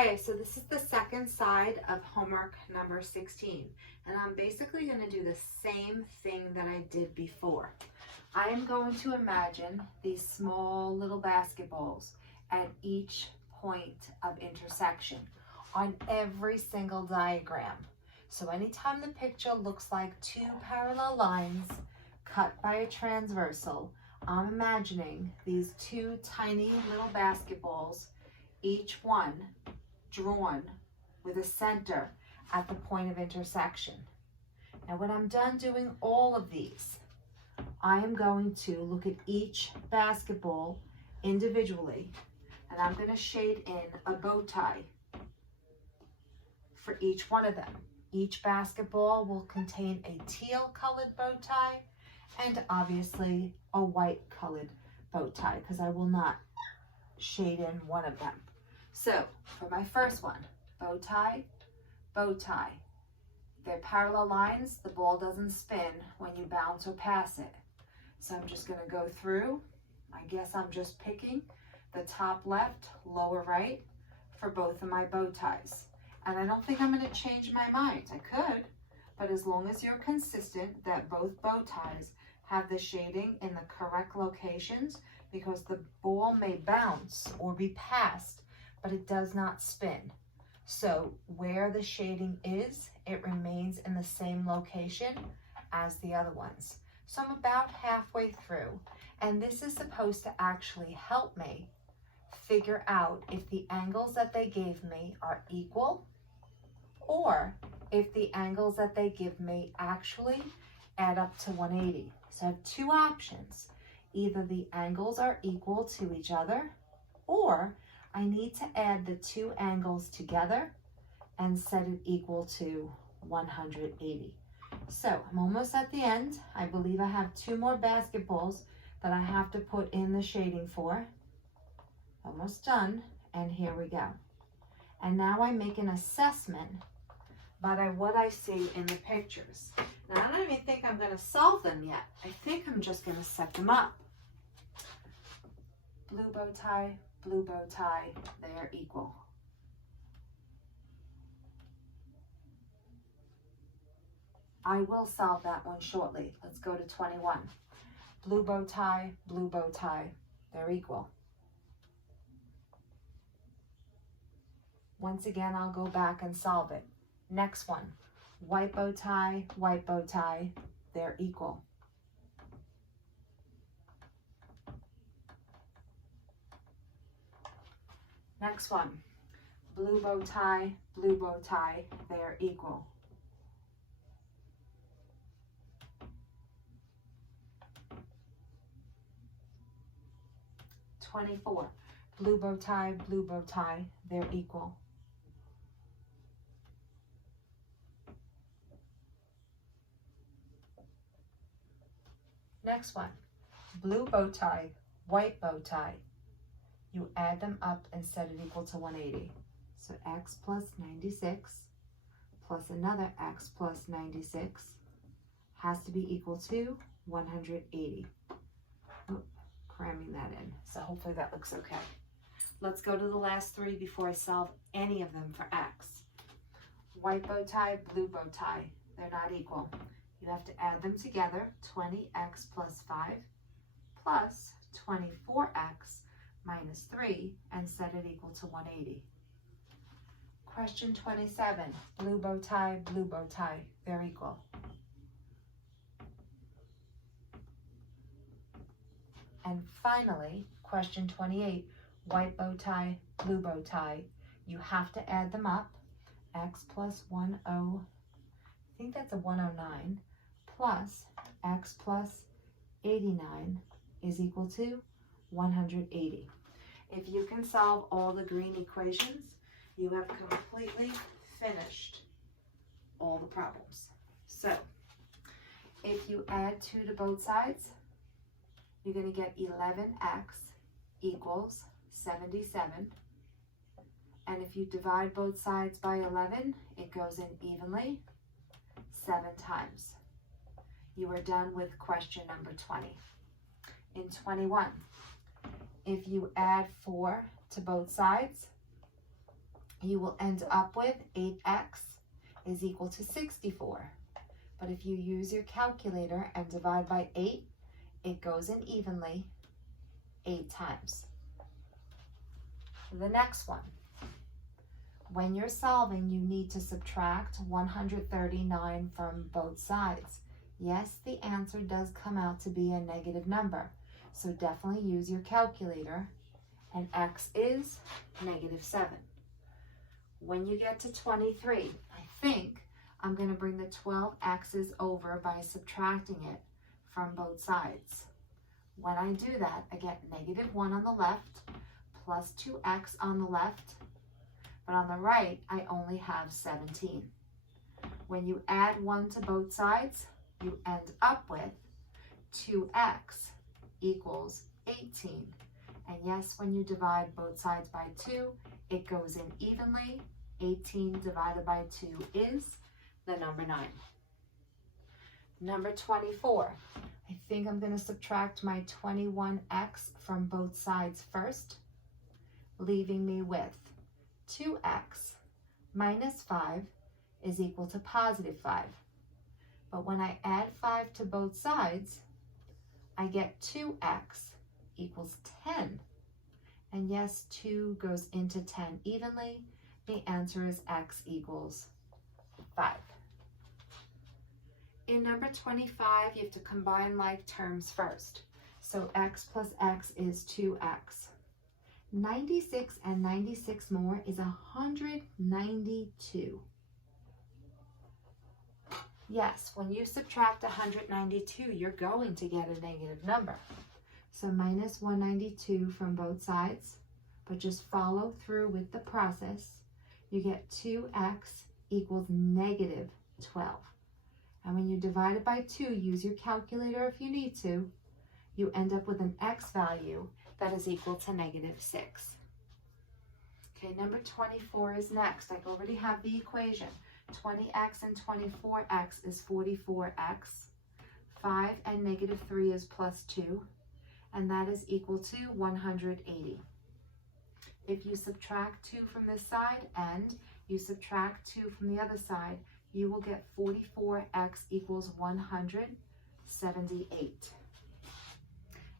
Okay, so this is the second side of homework number 16, and I'm basically going to do the same thing that I did before. I am going to imagine these small little basketballs at each point of intersection on every single diagram. So anytime the picture looks like two parallel lines cut by a transversal, I'm imagining these two tiny little basketballs, each one drawn with a center at the point of intersection. Now when I'm done doing all of these, I am going to look at each basketball individually, and I'm going to shade in a bow tie for each one of them. Each basketball will contain a teal colored bow tie and obviously a white colored bow tie, because I will not shade in one of them. So for my first one, bow tie, bow tie. They're parallel lines. The ball doesn't spin when you bounce or pass it. So I'm just going to go through. I guess I'm just picking the top left, lower right for both of my bow ties. And I don't think I'm going to change my mind. I could, but as long as you're consistent that both bow ties have the shading in the correct locations, because the ball may bounce or be passed, but it does not spin. So where the shading is, it remains in the same location as the other ones. So I'm about halfway through, and this is supposed to actually help me figure out if the angles that they gave me are equal, or if the angles that they give me actually add up to 180. So I have two options. Either the angles are equal to each other, or I need to add the two angles together and set it equal to 180. So I'm almost at the end. I believe I have two more basketballs that I have to put in the shading for. Almost done, and here we go. And now I make an assessment by what I see in the pictures. Now I don't even think I'm going to solve them yet. I think I'm just going to set them up. Blue bow tie, they are equal. I will solve that one shortly. Let's go to 21. Blue bow tie, they're equal. Once again, I'll go back and solve it. Next one, white bow tie, they're equal. Next one, blue bow tie, they are equal. '24, blue bow tie, they're equal. Next one, blue bow tie, white bow tie. You add them up and set it equal to 180. So x plus 96 plus another x plus 96 has to be equal to 180. Oh, cramming that in. So hopefully that looks okay. Let's go to the last three before I solve any of them for x. White bow tie, blue bow tie, they're not equal. You have to add them together, 20x plus 5 plus 24x minus 3, and set it equal to 180. Question 27, blue bow tie, they're equal. And finally, question 28, white bow tie, blue bow tie. You have to add them up, x plus 10, I think that's a 109, plus x plus 89 is equal to 180. If you can solve all the green equations, you have completely finished all the problems. So if you add 2 to both sides, you're going to get 11x equals 77. And if you divide both sides by 11, it goes in evenly 7 times. You are done with question number 20. In 21, if you add 4 to both sides, you will end up with 8x is equal to 64. But if you use your calculator and divide by 8, it goes in evenly 8 times. The next one. When you're solving, you need to subtract 139 from both sides. Yes, the answer does come out to be a negative number, so definitely use your calculator, and x is -7. When you get to 23, I think I'm going to bring the 12 x's over by subtracting it from both sides. When I do that, I get -1 on the left plus 2x on the left, but on the right, I only have 17. When you add 1 to both sides, you end up with 2x equals 18. And yes, when you divide both sides by 2, it goes in evenly. 18 divided by 2 is the number 9. Number 24. I think I'm going to subtract my 21x from both sides first, leaving me with 2x minus 5 is equal to +5. But when I add 5 to both sides, I get 2x equals 10. And yes, 2 goes into 10 evenly. The answer is x equals 5. In number 25, you have to combine like terms first. So x plus x is 2x. 96 and 96 more is 192. Yes, when you subtract 192, you're going to get a negative number. So minus 192 from both sides, but just follow through with the process. You get 2x equals -12. And when you divide it by 2, use your calculator if you need to, you end up with an x value that is equal to -6. Okay, number 24 is next. I already have the equation. 20x and 24x is 44x. 5 and -3 is +2, and that is equal to 180. If you subtract 2 from this side and you subtract 2 from the other side, you will get 44x equals 178.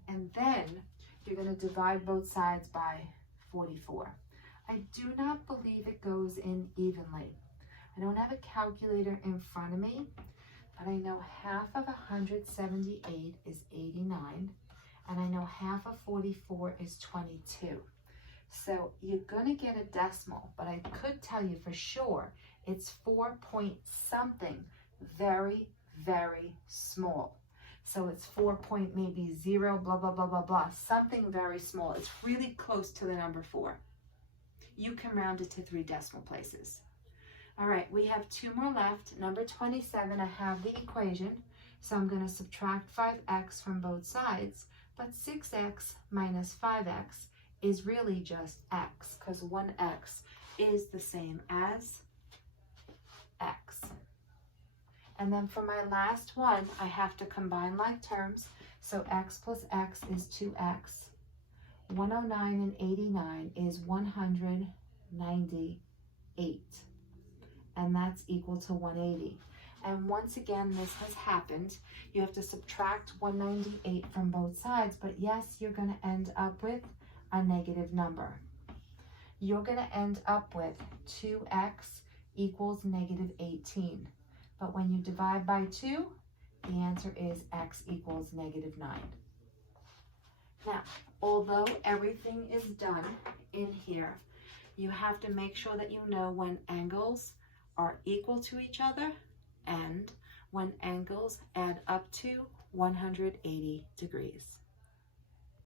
And then you're going to divide both sides by 44. I do not believe it goes in evenly. I don't have a calculator in front of me, but I know half of 178 is 89, and I know half of 44 is 22. So you're going to get a decimal, but I could tell you for sure it's 4 point something, very, very small. So it's 4 point maybe 0, blah, blah, blah, blah, blah, something very small. It's really close to the number 4. You can round it to 3 decimal places. All right, we have 2 more left. Number 27, I have the equation. So I'm going to subtract 5x from both sides, but 6x minus 5x is really just x, because 1x is the same as x. And then for my last one, I have to combine like terms. So x plus x is 2x. 109 and 89 is 198. And that's equal to 180. And once again, this has happened. You have to subtract 198 from both sides, but yes, you're going to end up with a negative number. You're going to end up with 2x equals -18. But when you divide by 2, the answer is x equals -9. Now, although everything is done in here, you have to make sure that you know when angles are equal to each other and when angles add up to 180 degrees.